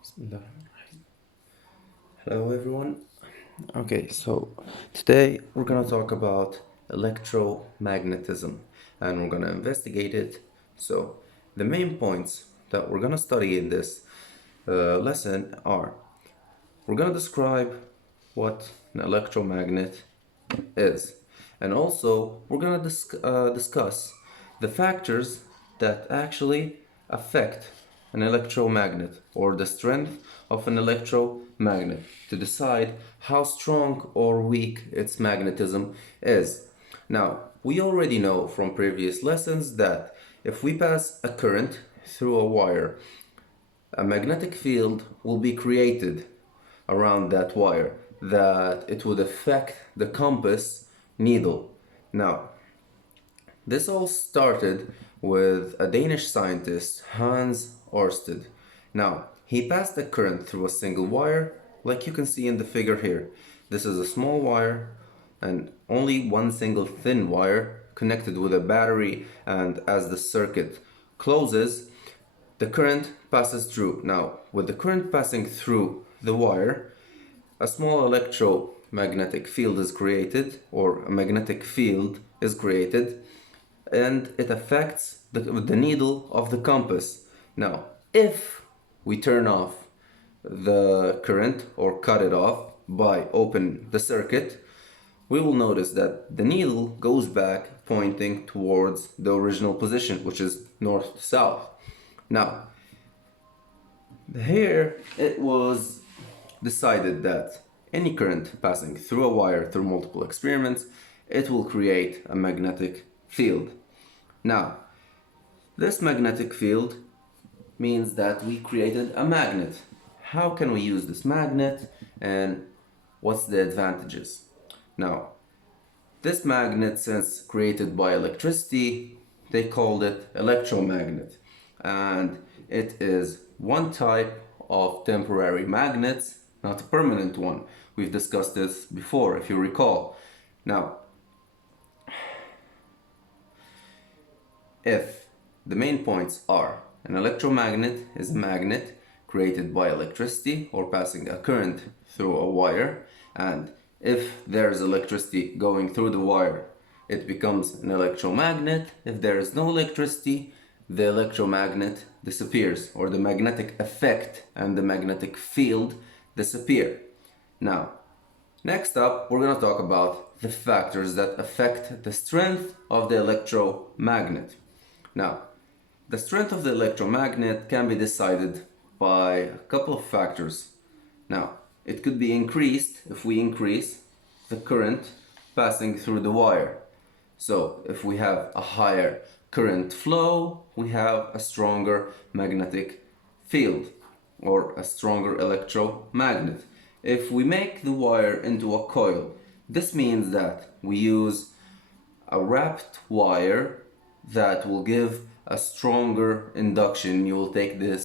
Bismillah. Hello everyone. Okay, so today we're gonna talk about electromagnetism and we're gonna investigate it. So the main points that we're gonna study in this lesson are we're gonna describe what an electromagnet is, and also we're gonna discuss the factors that actually affect an electromagnet or the strength of an electromagnet to decide how strong or weak its magnetism is. Now, we already know from previous lessons that if we pass a current through a wire, a magnetic field will be created around that wire, that it would affect the compass needle. Now, this all started with a Danish scientist, Hans Ørsted. Now, he passed a current through a single wire, like you can see in the figure here. This is a small wire and only one single thin wire connected with a battery, and as the circuit closes, the current passes through. Now, with the current passing through the wire, a small electromagnetic field is created, or a magnetic field is created, and it affects the needle of the compass. Now, if we turn off the current or cut it off by open the circuit, we will notice that the needle goes back pointing towards the original position, which is north to south. Now, here it was decided that any current passing through a wire through multiple experiments, it will create a magnetic field. Now, this magnetic field means that we created a magnet. How can we use this magnet and what's the advantages? Now, this magnet, since created by electricity, they called it electromagnet, and it is one type of temporary magnets, not a permanent one. We've discussed this before, if you recall. Now, if the main points are an electromagnet is a magnet created by electricity or passing a current through a wire, and if there's electricity going through the wire, it becomes an electromagnet. If there is no electricity, the electromagnet disappears, or the magnetic effect and the magnetic field disappear. Now, next up, we're going to talk about the factors that affect the strength of the electromagnet. Now, the strength of the electromagnet can be decided by a couple of factors. Now, it could be increased if we increase the current passing through the wire. So, if we have a higher current flow, we have a stronger magnetic field or a stronger electromagnet. If we make the wire into a coil, this means that we use a wrapped wire that will give a stronger induction. You will take this